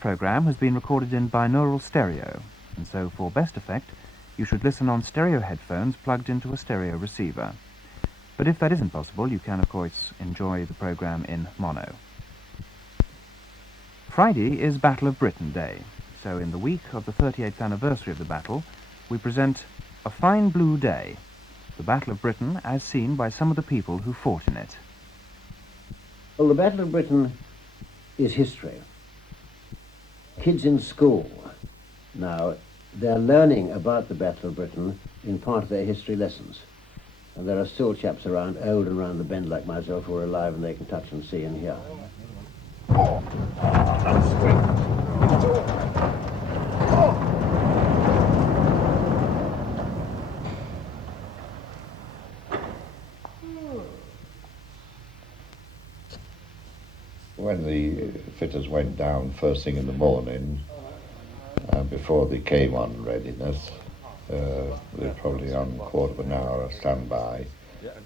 program has been recorded in binaural stereo, and so for best effect, you should listen on stereo headphones plugged into a stereo receiver. But if that isn't possible, you can, of course, enjoy the program in mono. Friday is Battle of Britain Day, so in the week of the 38th anniversary of the battle, we present A Fine Blue Day, the Battle of Britain as seen by some of the people who fought in it. Well, the Battle of Britain is history. Kids in school now, they're learning about the Battle of Britain in part of their history lessons. And there are still chaps around, old and round the bend like myself, who are alive and they can touch and see and hear. When the fitters went down first thing in the morning, before they came on readiness, they were probably on a quarter of an hour standby.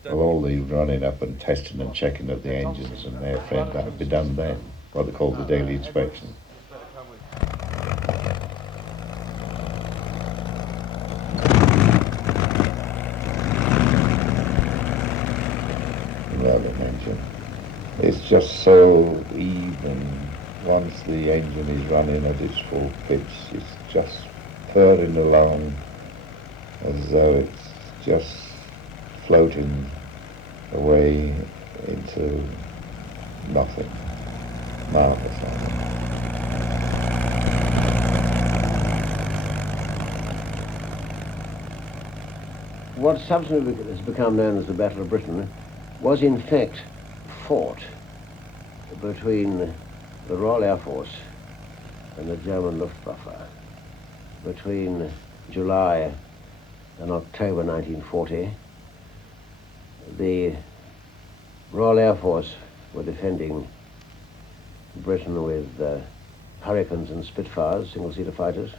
Well, all the running up and testing and checking of the engines and airframe, that would be done then, what they call the daily inspection. Well, the engine. It's just so even. Once the engine is running at its full pitch, it's just purring along as though it's just floating away into nothing. Marvelous. What subsequently has become known as the Battle of Britain was in fact fought between the Royal Air Force and the German Luftwaffe between July and October 1940. The Royal Air Force were defending Britain with Hurricanes and Spitfires, single-seater fighters,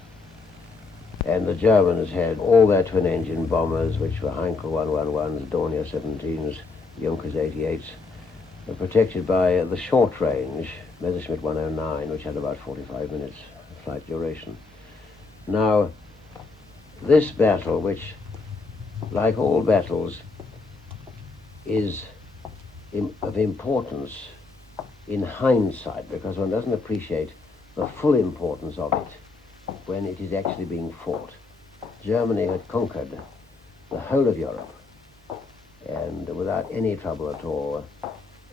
and the Germans had all their twin-engine bombers, which were Heinkel 111s, Dornier 17s, Junkers 88s, protected by the short-range Messerschmitt 109, which had about 45 minutes flight duration. Now, this battle, which, like all battles, is of importance in hindsight, because one doesn't appreciate the full importance of it when it is actually being fought. Germany had conquered the whole of Europe, and without any trouble at all,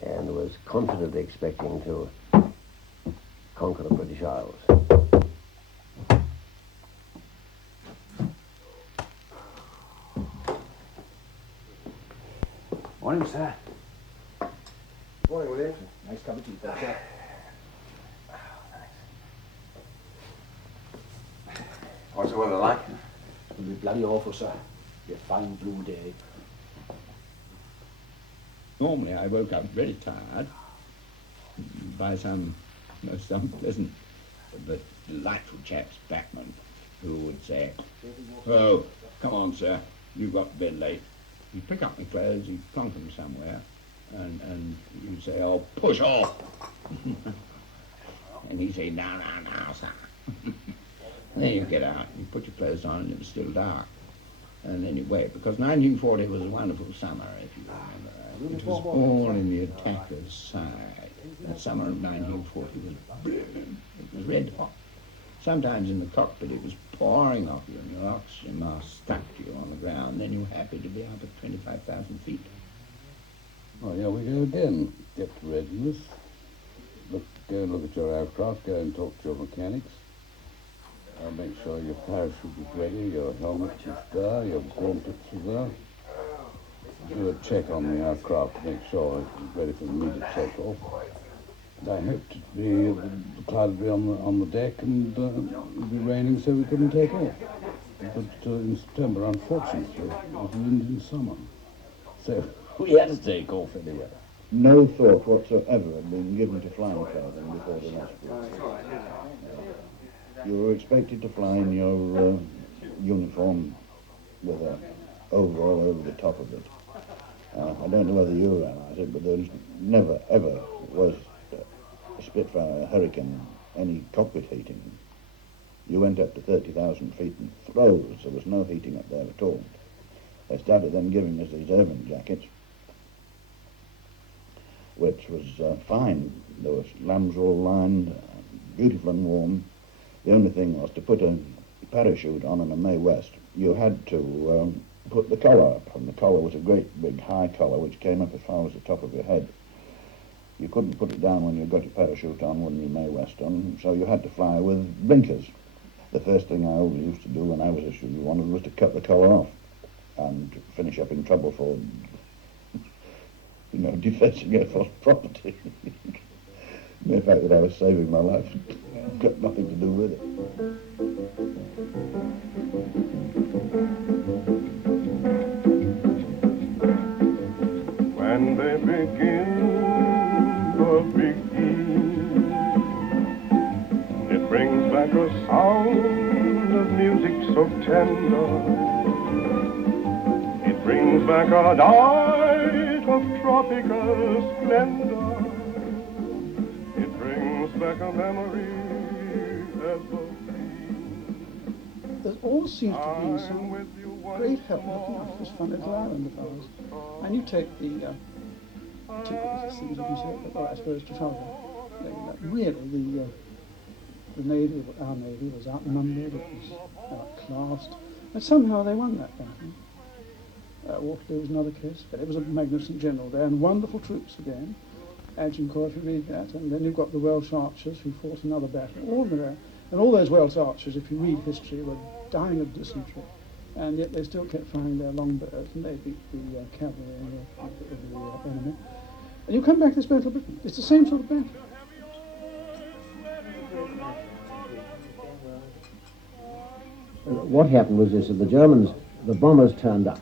and was confidently expecting to conquer the British Isles. Morning, sir. Morning, William. Nice cup of tea, sir. What's the weather like? It'll be bloody awful, sir. Be a fine blue day. Normally I woke up very tired by some pleasant but delightful chap's backman who would say, "Oh, come on, sir, you got to bed late." He'd pick up my clothes, he'd plonk them somewhere, and you'd say, "Oh, push off." And he'd say, "No, sir." And then you get out, you put your clothes on, and it was still dark. And then you wait, because 1940 was a wonderful summer, if you remember. It was all in the attacker's side. That summer of 1940 was brilliant. It was red hot. Sometimes in the cockpit it was pouring off you, and your oxygen mask stuck to you on the ground. Then you were happy to be up at 25,000 feet. Oh, here we go again. Get to readiness. Go and look at your aircraft. Go and talk to your mechanics. Make sure your parachute is ready, your helmet is there, your gauntlets are there. Do a check on the aircraft to make sure it's ready for immediate takeoff. And I hoped the cloud would be on the deck and it would be raining so we couldn't take off. But in September, unfortunately, it was wind in summer. So we had to take off anyway. No thought whatsoever had been given to flying clothing before the hospital. You were expected to fly in your uniform with an overall over the top of it. I don't know whether you realize it, but there never, ever was a Spitfire, a Hurricane any cockpit heating. You went up to 30,000 feet and froze. There was no heating up there at all. They started then giving us these airman jackets, which was fine. There was lambs all lined, beautiful and warm. The only thing was to put a parachute on a Mae West. You had to put the collar up, and the collar was a great big high collar which came up as far as the top of your head. You couldn't put it down when you got your parachute on, when you Mae West on, so you had to fly with blinkers. The first thing I always used to do when I was a SU-100 was to cut the collar off and finish up in trouble for, defacing Air Force property. The fact that I was saving my life got nothing to do with it. When they begin the begin, it brings back a sound of music so tender. It brings back a night of tropical splendor. It brings back a memory evergreen. There always seems to be some great help looking after this fun little island of ours. And you take the things you can say, well, I suppose Trafalgar. Really, the Navy, our Navy, was outnumbered, it was outclassed, and somehow they won that battle. Waterloo was another case, but it was a magnificent general there, and wonderful troops again. Agincourt, if you read that, and then you've got the Welsh archers who fought another battle, all there. And all those Welsh archers, if you read history, were dying of dysentery, and yet they still kept firing their longbows, and they beat the cavalry of the enemy. And you come back to this Battle of Britain, it's the same sort of battle. What happened was this, that the Germans, the bombers turned up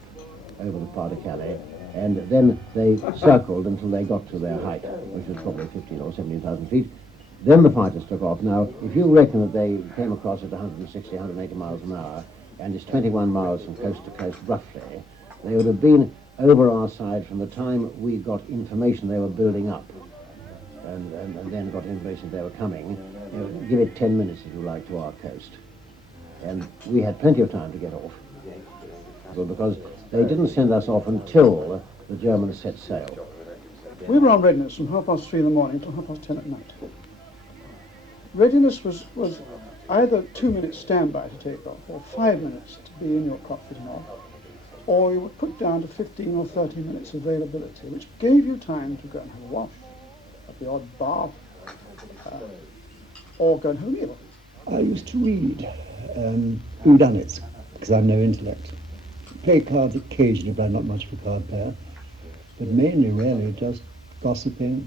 over the Pas de Calais, and then they circled until they got to their height, which was probably 15 or 17,000 feet. Then the fighters took off. Now, if you reckon that they came across at 160, 180 miles an hour, and it's 21 miles from coast to coast roughly, they would have been over our side from the time we got information they were building up, and then got information they were coming. Give it 10 minutes, if you like, to our coast. And we had plenty of time to get off, because they didn't send us off until the Germans set sail. We were on readiness from 3:30 in the morning till 10:30 at night. Readiness was either 2 minutes standby to take off, or 5 minutes to be in your cockpit and off, or you were put down to 15 or 30 minutes availability, which gave you time to go and have a wash, have the odd bath, or go and have a meal. I used to read whodunits, because I have no intellect. Play cards occasionally, but I'm not much of a card player. But mainly, really, just gossiping,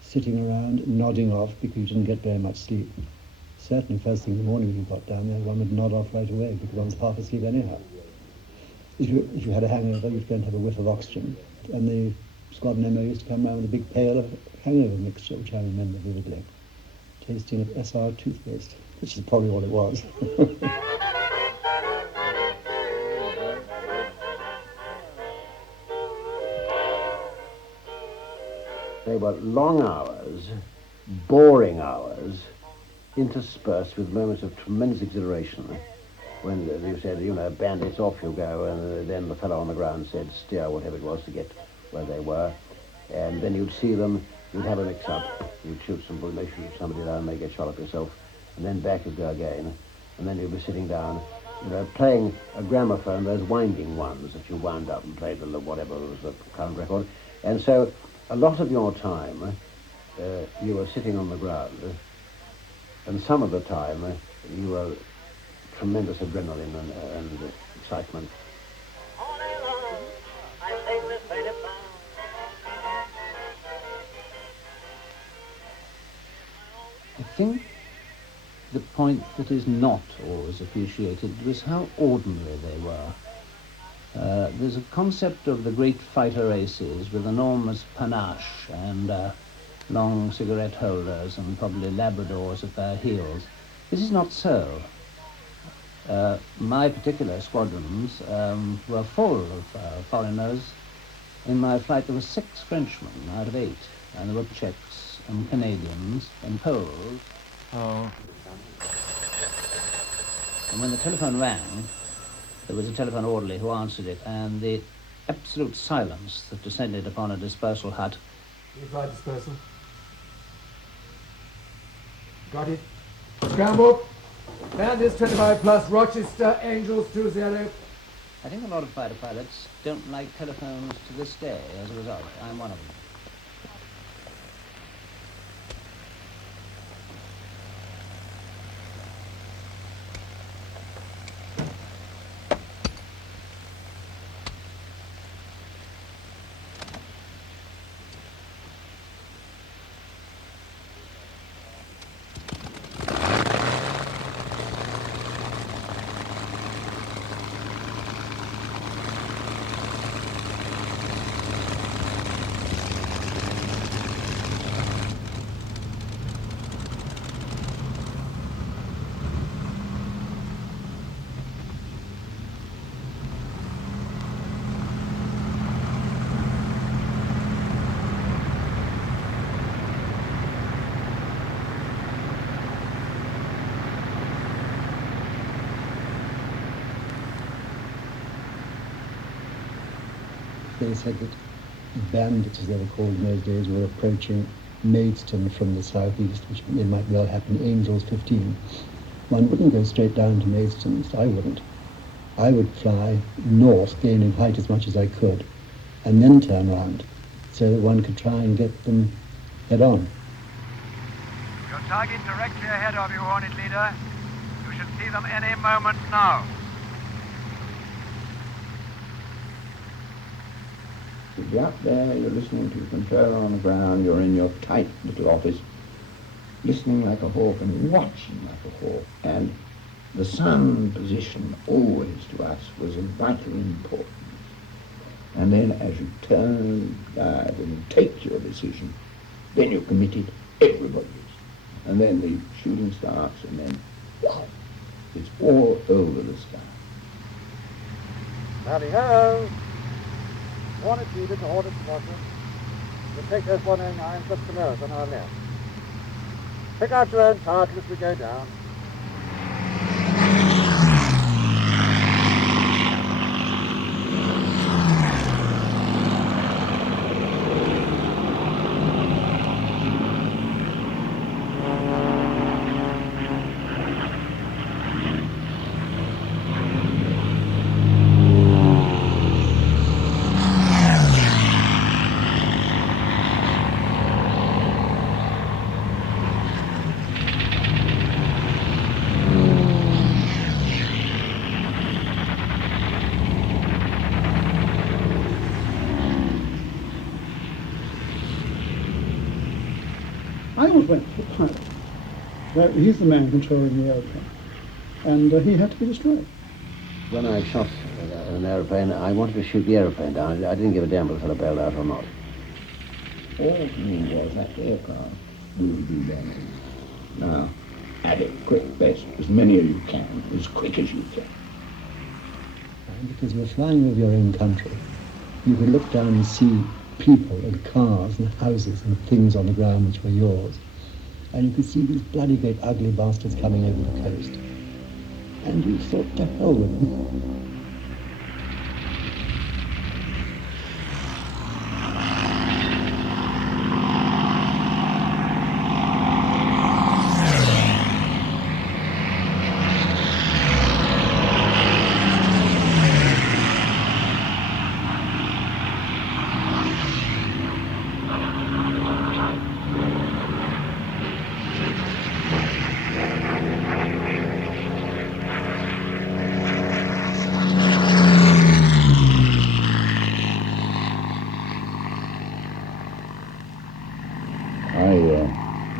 sitting around, nodding off, because you didn't get very much sleep. Certainly, first thing in the morning when you got down there, one would nod off right away, because one was half asleep anyhow. If you had a hangover, you'd go and have a whiff of oxygen. And the squadron MO used to come round with a big pail of hangover mixture, which I remember vividly, tasting of SR toothpaste, which is probably what it was. They were long hours, boring hours, interspersed with moments of tremendous exhilaration. When you said, bandits, off you go, and then the fellow on the ground said, steer, whatever it was, to get where they were. And then you'd see them, you'd have a mix-up, you'd shoot somebody down, may get shot up yourself, and then back you'd go again, and then you'd be sitting down, playing a gramophone, those winding ones that you wound up and played whatever was the current record. And so a lot of your time you were sitting on the ground, and some of the time you were tremendous adrenaline and excitement. I think the point that is not always appreciated was how ordinary they were. There's a concept of the great fighter races with enormous panache and long cigarette holders and probably Labradors at their heels. This is not so. My particular squadrons were full of foreigners. In my flight there were 6 Frenchmen out of 8, and there were Czechs and Canadians and Poles. Oh. And when the telephone rang, there was a telephone orderly who answered it, and the absolute silence that descended upon a dispersal hut. Flight dispersal. Got it. Scramble. Land is 25 plus, Rochester, Angels 20. I think a lot of fighter pilots don't like telephones to this day as a result. I'm one of them. They said that bandits, as they were called in those days, were approaching Maidstone from the southeast, which it might well happen, Angels 15. One wouldn't go straight down to Maidstone, I wouldn't. I would fly north, gaining height as much as I could, and then turn round, so that one could try and get them head on. Your target directly ahead of you, Hornet Leader. You should see them any moment now. You're up there, you're listening to the controller on the ground, you're in your tight little office, listening like a hawk and watching like a hawk. And the sun position always to us was of vital importance. And then as you turn, dive and take your decision, then you're committed, everybody is. And then the shooting starts and then, wow, it's all over the sky. Howdy-ho! Hornet Leader to Hornet Squadron. We'll take those 109 just below us on our left. Pick out your own target as we go down. I always went for the pilot. He's the man controlling the airplane, and he had to be destroyed. When I shot an aeroplane, I wanted to shoot the aeroplane down. I didn't give a damn whether the fellow bailed out or not. All it means was that aircraft will do damage. Now, at it quick, best, as many as you can, as quick as you can. Because you're flying over your own country, you could look down and see people and cars and houses and things on the ground which were yours. And you could see these bloody great ugly bastards coming over the coast. And you thought, to hell with them.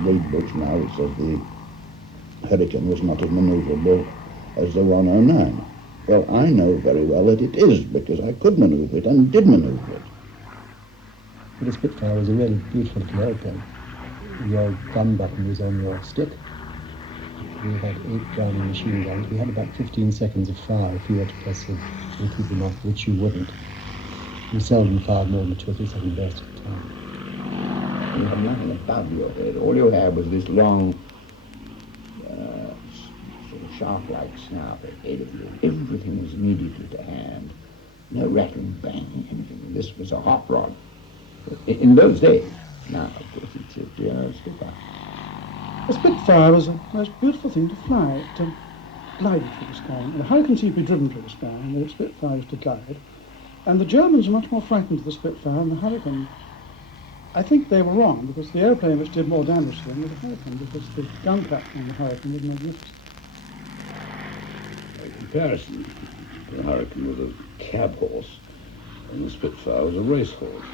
Read books now, it says the Hurricane was not as manoeuvrable as the 109. Well, I know very well that it is, because I could manoeuvre it and did manoeuvre it. But a Spitfire was a really beautiful little airplane. Your gun button was on your stick. We had 8 Browning machine guns. We had about 15 seconds of fire if you were to press it and keep them off, which you wouldn't. You seldom fired more than 2 or 3 second bursts at a time. You had nothing above your head. All you had was this long, sort of shark-like snout ahead of you. Everything was immediately to hand. No rattling, bang, anything. This was a hot rod. In those days. Now, of course, it's a Spitfire. A Spitfire was the most beautiful thing to fly. It glided through the sky. The Hurricanes used to be driven through the sky, and the Spitfire used to glide. And the Germans were much more frightened of the Spitfire than the Hurricane. I think they were wrong, because the airplane which did more damage to them was the Hurricane, because the gun platform of the Hurricane was magnificent. By comparison, the Hurricane was a cab horse, and the Spitfire was a racehorse.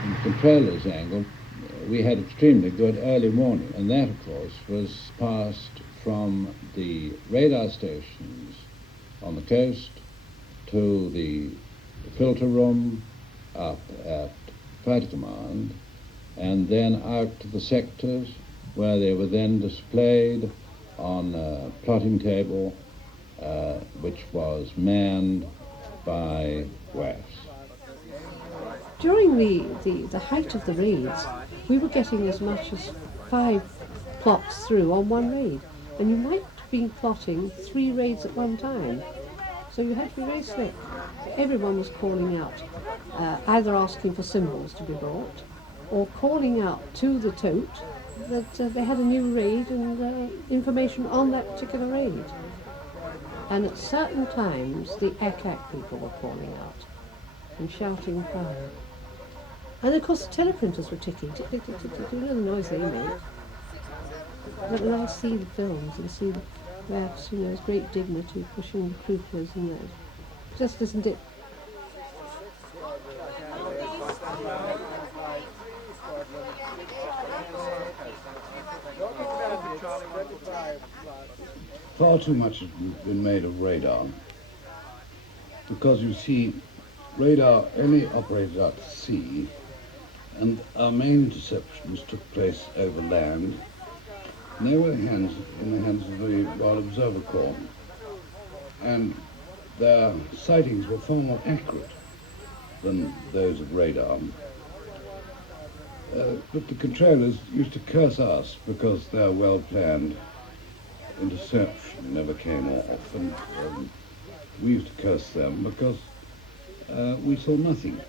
From the trailer's angle, we had extremely good early warning, and that, of course, was passed from the radar stations on the coast to the filter room up at Fighter Command, and then out to the sectors where they were then displayed on a plotting table which was manned by WAFs. During the height of the raids, we were getting as much as 5 plots through on one raid, and you might have been plotting 3 raids at one time. So you had to be very slick. Everyone was calling out, either asking for symbols to be brought, or calling out to the tote that they had a new raid and information on that particular raid. And at certain times, the ACAC people were calling out and shouting fire. And of course the teleprinters were ticking, tick, tick, tick, tick, tick, you know the noise they make. But when I see the films and see the RAFs, you know, with great dignity pushing the croupiers and that, just isn't it? Far too much has been made of radar, because you see, radar only operated out to sea, and our main interceptions took place over land, and they were in the hands of the Royal Observer Corps, and their sightings were far more accurate than those of radar. But the controllers used to curse us because their well-planned interception never came off, and we used to curse them because we saw nothing.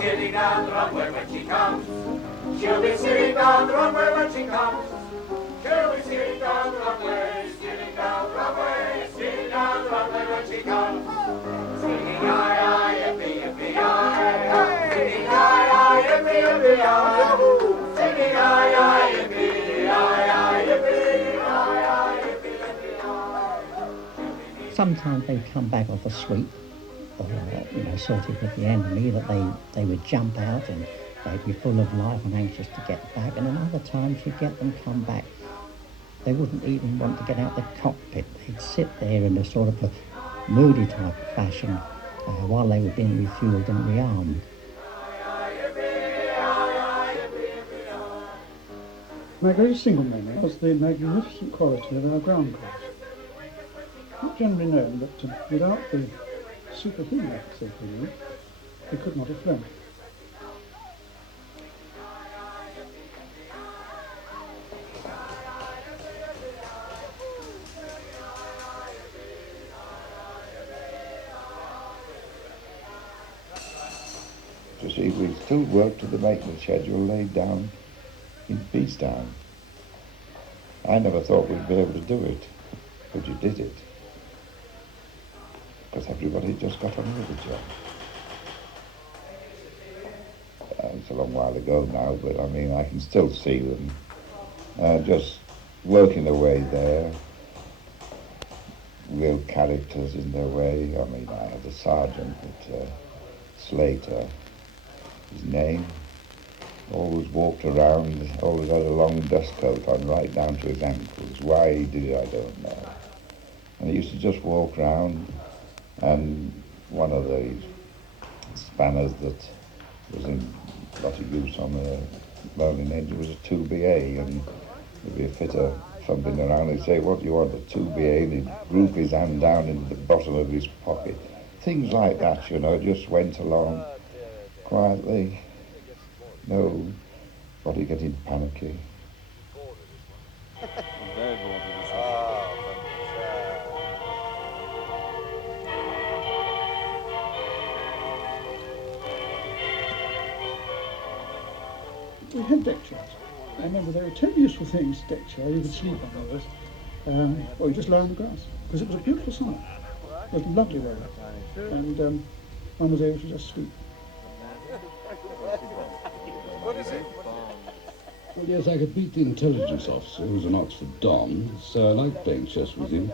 Sitting down the runway when she comes. She'll be sitting down the runway when she comes. She'll be sitting down the runway, sitting down the runway, sitting down the runway when she comes. Singing aye aye yippee yippee aye, singing aye aye yippee yippee aye, singing aye aye yippee aye aye yippee aye aye yippee yippee aye. Sometimes they'd come back off a sweep, or sorted with the enemy, that they would jump out and they'd be full of life and anxious to get back, and then other times you'd get them come back. They wouldn't even want to get out the cockpit. They'd sit there in a sort of a moody type of fashion while they were being refueled and rearmed. My great single memory was the magnificent quality of our ground corps. Not generally known, but without the superhuman efforts they could not have flown. You see, we still work to the maintenance schedule laid down in peacetime. I never thought we'd be able to do it, but you did it. Because everybody just got on with the job. a long while ago now, but I mean, I can still see them. Just working away there, real characters in their way. I mean, I had a sergeant at Slater, his name, always walked around, always had a long dust coat on right down to his ankles. Why he did it, I don't know. And he used to just walk around, and one of the spanners that was in a lot of use on the rolling engine was a 2BA, and there'd be a fitter thumping around, he'd say, "What do you want, a 2BA?" And he'd group his hand down into the bottom of his pocket. Things like that, you know, just went along quietly. Nobody getting panicky. We had deck chairs. I remember they were terribly useful things, deck chair. You could sleep on those, or you just lie on the grass, because it was a beautiful summer. It was lovely weather, and one was able to just sleep. What is it? Well, yes, I could beat the intelligence officer, who was an Oxford Don, so I liked playing chess with him.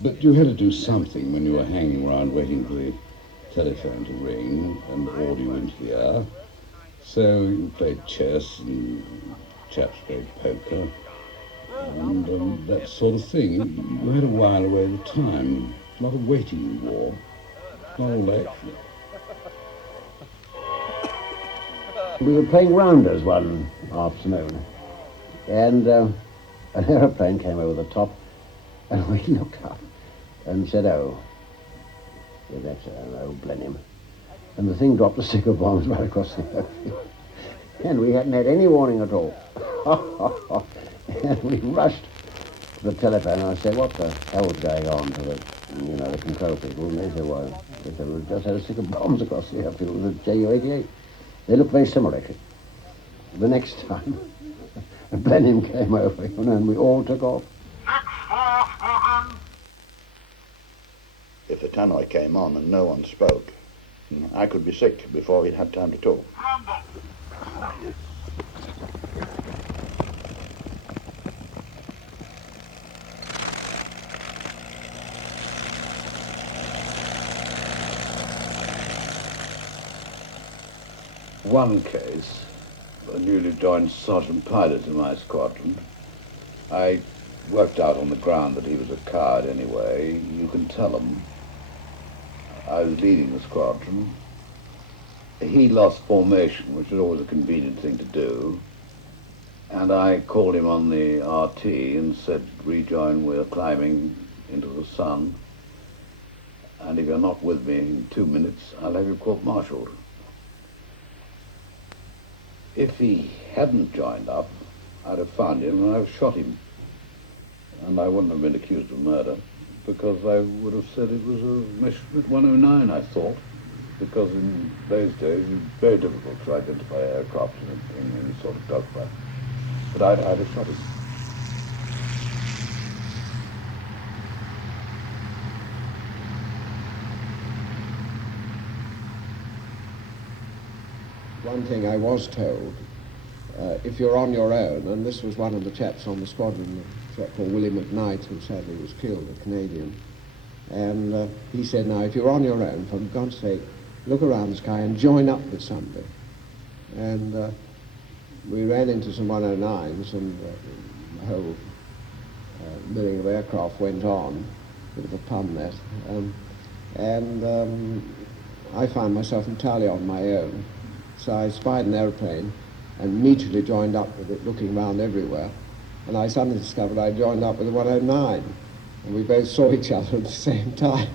But you had to do something when you were hanging around waiting for the telephone to ring and order you into the air. So you played chess, and chaps played poker, and that sort of thing. You had to while away the time. A lot of waiting in war, not all action. We were playing rounders one afternoon, and an aeroplane came over the top, and we looked up and said, "Oh, yeah, that's Blenheim." And the thing dropped a stick of bombs right across the ocean. And we hadn't had any warning at all. And we rushed to the telephone, and I said, "What the hell's going on?" to the control people. And they said, "Well, we just had a stick of bombs across the airfield with a Ju-88. They look very similar, actually." The next time, Blenheim came over, and we all took off. If the tannoy came on and no one spoke, I could be sick before he'd had time to talk. One case, a newly joined sergeant pilot in my squadron. I worked out on the ground that he was a coward anyway. You can tell him. I was leading the squadron. He lost formation, which was always a convenient thing to do. And I called him on the RT and said, "Rejoin, we're climbing into the sun. And if you're not with me in 2 minutes, I'll have you court-martialed." If he hadn't joined up, I'd have found him and I'd have shot him. And I wouldn't have been accused of murder, because I would have said it was a Messerschmitt 109, I thought, because in those days it was very difficult to identify aircraft in any sort of dogfight. But I'd have shot him. One thing I was told, if you're on your own, and this was one of the chaps on the squadron, a chap called Willie McKnight, who sadly was killed, a Canadian, and he said, "Now, if you're on your own, for God's sake, look around the sky and join up with somebody." And we ran into some 109s, and the whole milling of aircraft went on, bit of a pun that, and I found myself entirely on my own. So I spied an aeroplane and immediately joined up with it, looking around everywhere. And I suddenly discovered I joined up with a 109, and we both saw each other at the same time.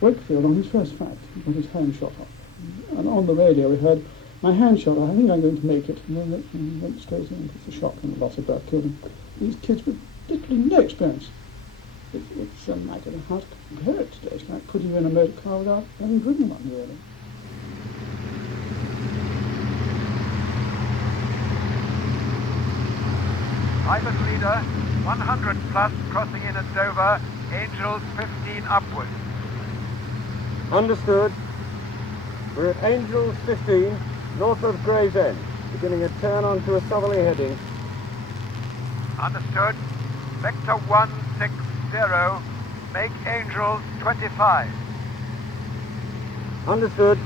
Wakefield, on his first fight, got his hand shot off. And on the radio we heard, "My hand shot off, I think I'm going to make it." And then he went straight in, it was a shock, and lots of blood killed him. These kids with literally no experience. It's I don't know how to compare it today. It's like putting you in a motor car without having driven one, really. Private leader, 100 plus crossing in at Dover, Angels 15 upwards. Understood. We're at Angels 15, north of Gray's End, beginning a turn onto a southerly heading. Understood. Vector 160, make Angels 25. Understood.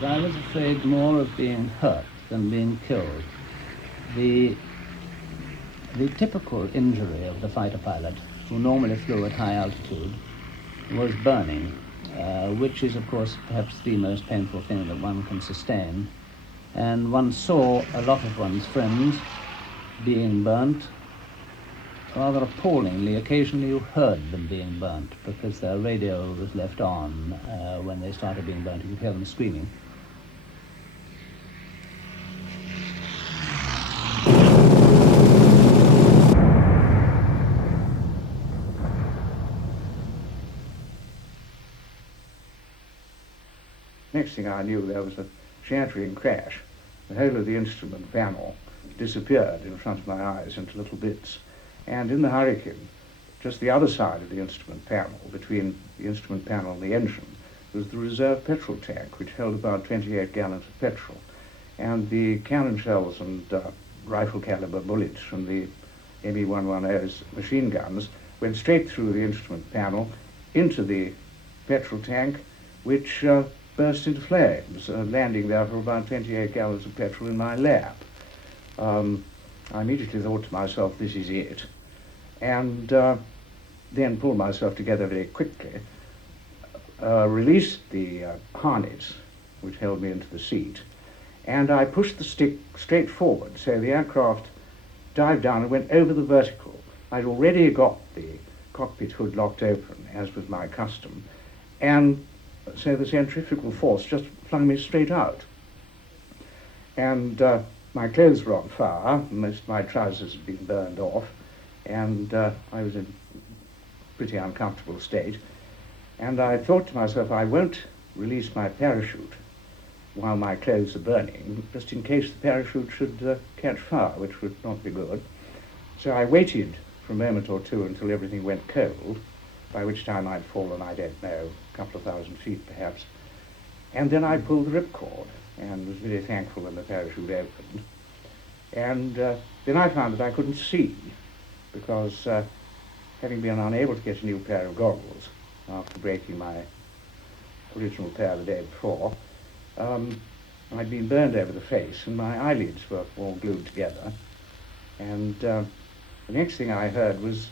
I was afraid more of being hurt than being killed. The typical injury of the fighter pilot, who normally flew at high altitude, was burning, which is, of course, perhaps the most painful thing that one can sustain. And one saw a lot of one's friends being burnt. Rather appallingly, occasionally you heard them being burnt because their radio was left on when they started being burnt. You could hear them screaming. Next thing I knew, there was a shattering crash. The whole of the instrument panel disappeared in front of my eyes into little bits. And in the hurricane, just the other side of the instrument panel, between the instrument panel and the engine, was the reserve petrol tank, which held about 28 gallons of petrol. And the cannon shells and rifle caliber bullets from the ME-110's machine guns went straight through the instrument panel into the petrol tank, which burst into flames, landing there for about 28 gallons of petrol in my lap. I immediately thought to myself, this is it. And then pulled myself together very quickly, released the harness, which held me into the seat, and I pushed the stick straight forward, so the aircraft dived down and went over the vertical. I'd already got the cockpit hood locked open, as was my custom, and so the centrifugal force just flung me straight out. And my clothes were on fire, most of my trousers had been burned off, and I was in a pretty uncomfortable state. And I thought to myself, I won't release my parachute while my clothes are burning, just in case the parachute should catch fire, which would not be good. So I waited for a moment or two until everything went cold, by which time I'd fallen, I don't know, a couple of 1,000 feet perhaps. And then I pulled the ripcord and was very thankful when the parachute opened. And then I found that I couldn't see because having been unable to get a new pair of goggles after breaking my original pair the day before, I'd been burned over the face and my eyelids were all glued together. And the next thing I heard was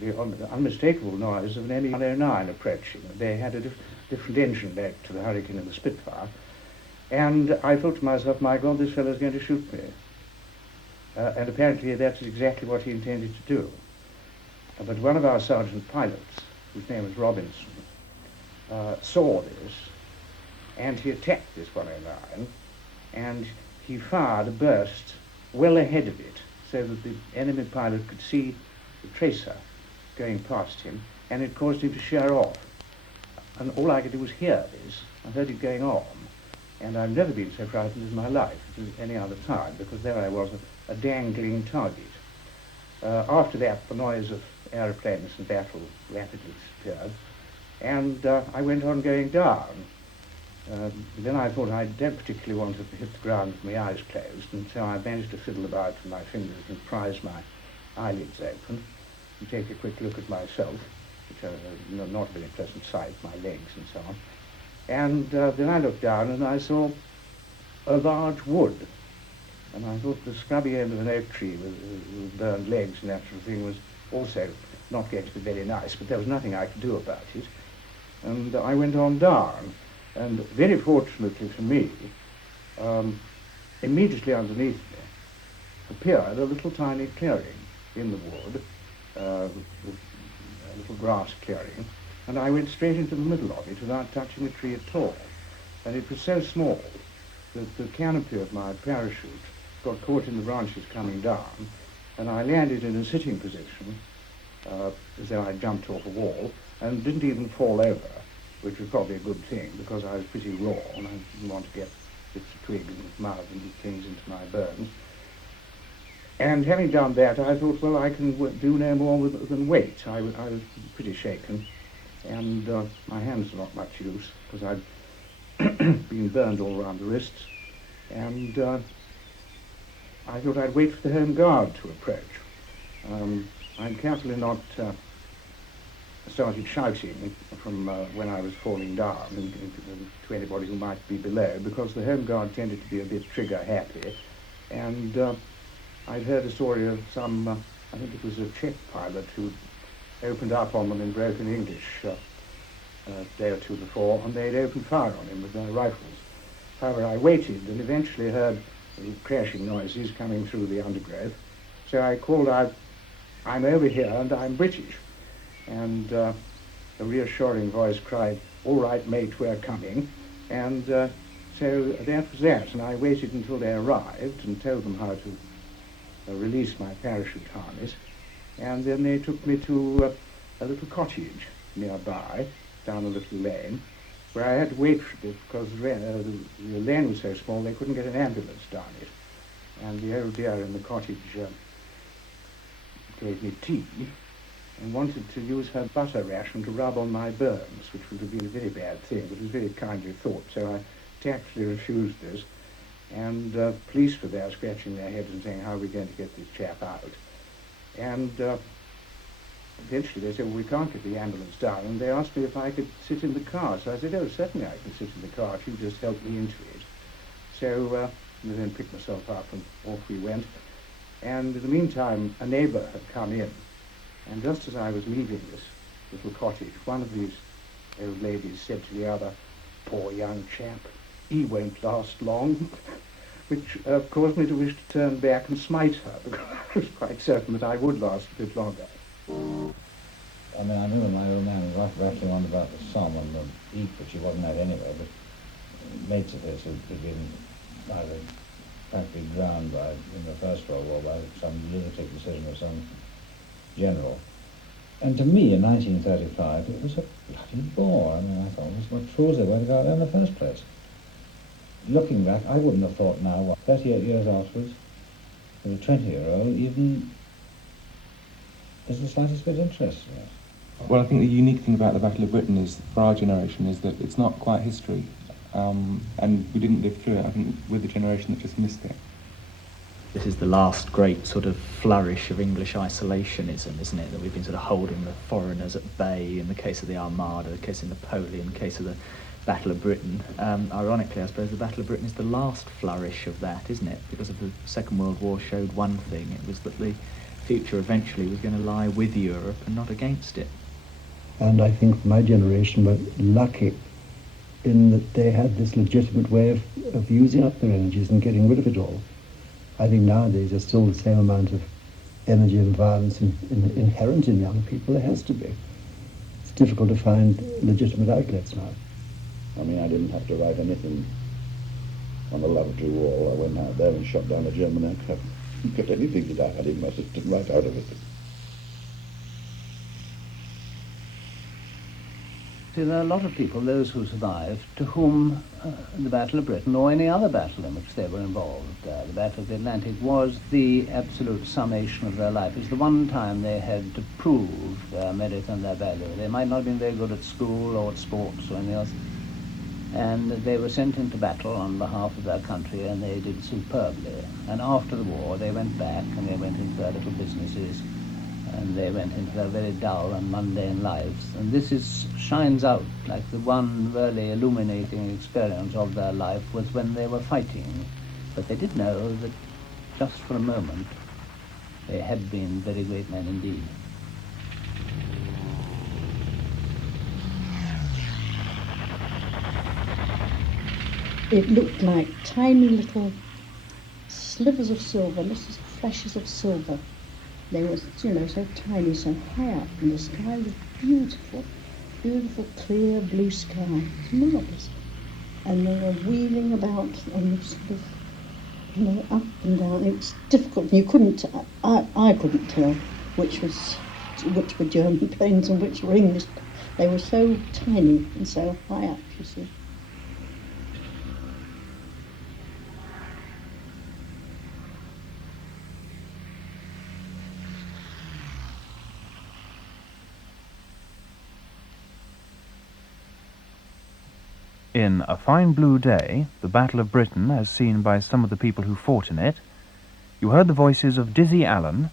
the unmistakable noise of an ME-109 approaching. They had a different engine back to the Hurricane and the Spitfire. And I thought to myself, my God, this fellow's going to shoot me. And apparently that's exactly what he intended to do. But one of our sergeant pilots, whose name was Robinson, saw this, and he attacked this 109, and he fired a burst well ahead of it, so that the enemy pilot could see the tracer going past him, and it caused him to shear off. And all I could do was hear this. I heard it going on, and I've never been so frightened in my life at any other time, because there I was, a dangling target. After that, the noise of aeroplanes and battle rapidly disappeared, and I went on going down. Then I thought I don't particularly want to hit the ground with my eyes closed, and so I managed to fiddle about with my fingers and prise my eyelids open and take a quick look at myself, which are not a very pleasant sight, my legs and so on. And then I looked down and I saw a large wood And I thought the scrubby end of an oak tree with burned legs and that sort of thing was also not going to be very nice, but there was nothing I could do about it. And I went on down, and very fortunately for me, immediately underneath me appeared a little tiny clearing in the wood, a little grass clearing, and I went straight into the middle of it without touching a tree at all. And it was so small that the canopy of my parachute got caught in the branches coming down, and I landed in a sitting position as though I'd jumped off a wall, and didn't even fall over, which was probably a good thing because I was pretty raw and I didn't want to get bits of twig and mud and things into my burns. And having done that, I thought, well, I can do no more than wait. I was pretty shaken, and my hands were not much use because I'd been burned all around the wrists, and I thought I'd wait for the Home Guard to approach. I'd carefully not started shouting from when I was falling down to anybody who might be below, because the Home Guard tended to be a bit trigger happy, and I'd heard a story of some, I think it was a Czech pilot who opened up on them in broken English a day or two before, and they'd opened fire on him with their rifles. However, I waited and eventually heard crashing noises coming through the undergrowth, so I called out, "I'm over here and I'm British." And a reassuring voice cried, "All right, mate, we're coming." And so that was that, and I waited until they arrived and told them how to release my parachute harness, and then they took me to a little cottage nearby, down a little lane, where I had to wait for a bit because the lane was so small they couldn't get an ambulance down it. And the old dear in the cottage gave me tea and wanted to use her butter ration to rub on my burns, which would have been a very bad thing, but it was very kindly thought, so I tactfully refused this. And police were there scratching their heads and saying, "How are we going to get this chap out?" And eventually they said, "Well, we can't get the ambulance down." And they asked me if I could sit in the car. So I said, "Oh, certainly I can sit in the car if you just help me into it." So I then picked myself up and off we went. And in the meantime, a neighbour had come in. And just as I was leaving this little cottage, one of these old ladies said to the other, "Poor young chap, he won't last long," which caused me to wish to turn back and smite her, because I was quite certain that I would last a bit longer. I mean, I remember my old man was rattling on about the Somme and the heat, which he wasn't at anyway, but mates of his had been either practically drowned in the First World War by some lunatic decision of some general. And to me, in 1935, it was a bloody bore. I mean, I thought, what fools they were to go out there in the first place. Looking back, I wouldn't have thought now, 38 years afterwards, as a 20-year-old, even there's the slightest bit of interest in it. Well, I think the unique thing about the Battle of Britain is, for our generation, is that it's not quite history, and we didn't live through it. I think we're the generation that just missed it. This is the last great sort of flourish of English isolationism, isn't it? That we've been sort of holding the foreigners at bay in the case of the Armada, the case of Napoleon, the case of the Battle of Britain. Ironically, I suppose the Battle of Britain is the last flourish of that, isn't it? Because of the Second World War showed one thing, it was that the future eventually was going to lie with Europe and not against it. And I think my generation were lucky in that they had this legitimate way of using up their energies and getting rid of it all. I think nowadays there's still the same amount of energy and violence inherent in young people. There has to be. It's difficult to find legitimate outlets now. I mean, I didn't have to write anything on the lavatory wall. I went out there and shot down a German aircraft. Got anything to die. I didn't write out of it. See, there are a lot of people, those who survived, to whom the Battle of Britain or any other battle in which they were involved, the Battle of the Atlantic, was the absolute summation of their life. It was the one time they had to prove their merit and their value. They might not have been very good at school or at sports or anything else, and they were sent into battle on behalf of their country, and they did superbly. And after the war, they went back and they went into their little businesses, and they went into their very dull and mundane lives. And this shines out like the one really illuminating experience of their life was when they were fighting. But they did know that just for a moment, they had been very great men indeed. It looked like tiny little slivers of silver, little flashes of silver. They were, you know, so tiny, so high up, and the sky was beautiful, beautiful, clear blue sky. It was marvellous. And they were wheeling about and sort of, you know, up and down. It was difficult. You couldn't, I couldn't tell which were German planes and which were English. They were so tiny and so high up, you see. In A Fine Blue Day, the Battle of Britain as seen by some of the people who fought in it, you heard the voices of Dizzy Allen,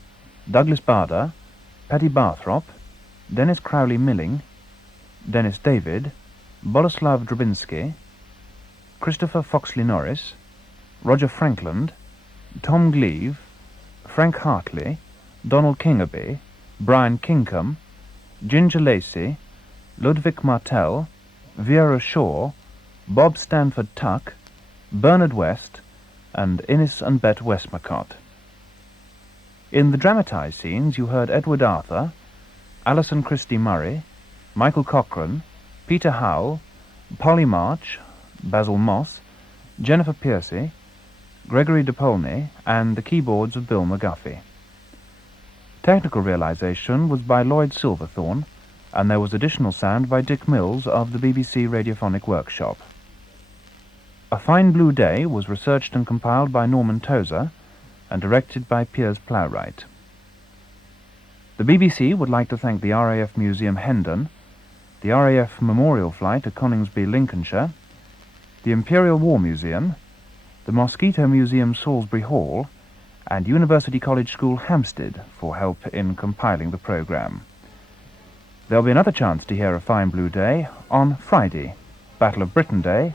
Douglas Bader, Paddy Barthrop, Dennis Crowley Milling, Dennis David, Boleslav Drabinski, Christopher Foxley Norris, Roger Frankland, Tom Gleave, Frank Hartley, Donald Kingerby, Brian Kinkham, Ginger Lacey, Ludwig Martell, Vera Shaw, Bob Stanford Tuck, Bernard West, and Innes and Bet Westmacott. In the dramatised scenes you heard Edward Arthur, Alison Christie Murray, Michael Cochrane, Peter Howell, Polly March, Basil Moss, Jennifer Piercy, Gregory DePolney, and the keyboards of Bill McGuffey. Technical realisation was by Lloyd Silverthorne, and there was additional sound by Dick Mills of the BBC Radiophonic Workshop. A Fine Blue Day was researched and compiled by Norman Tozer and directed by Piers Plowright. The BBC would like to thank the RAF Museum Hendon, the RAF Memorial Flight to Coningsby, Lincolnshire, the Imperial War Museum, the Mosquito Museum Salisbury Hall, and University College School Hampstead for help in compiling the programme. There'll be another chance to hear A Fine Blue Day on Friday, Battle of Britain Day,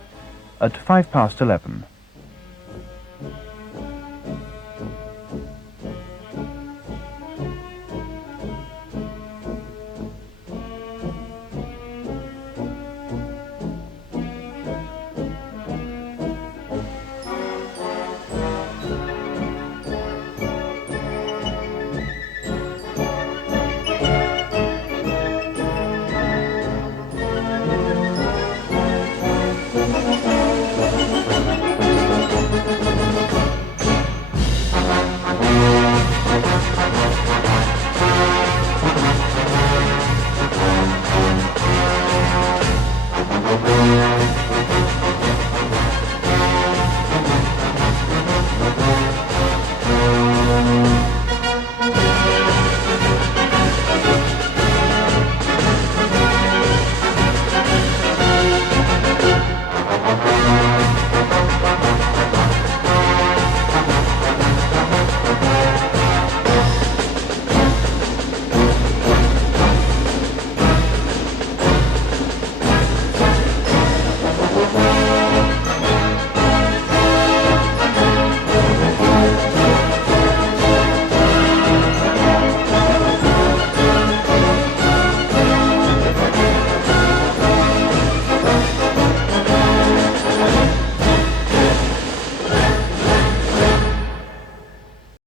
at 11:05.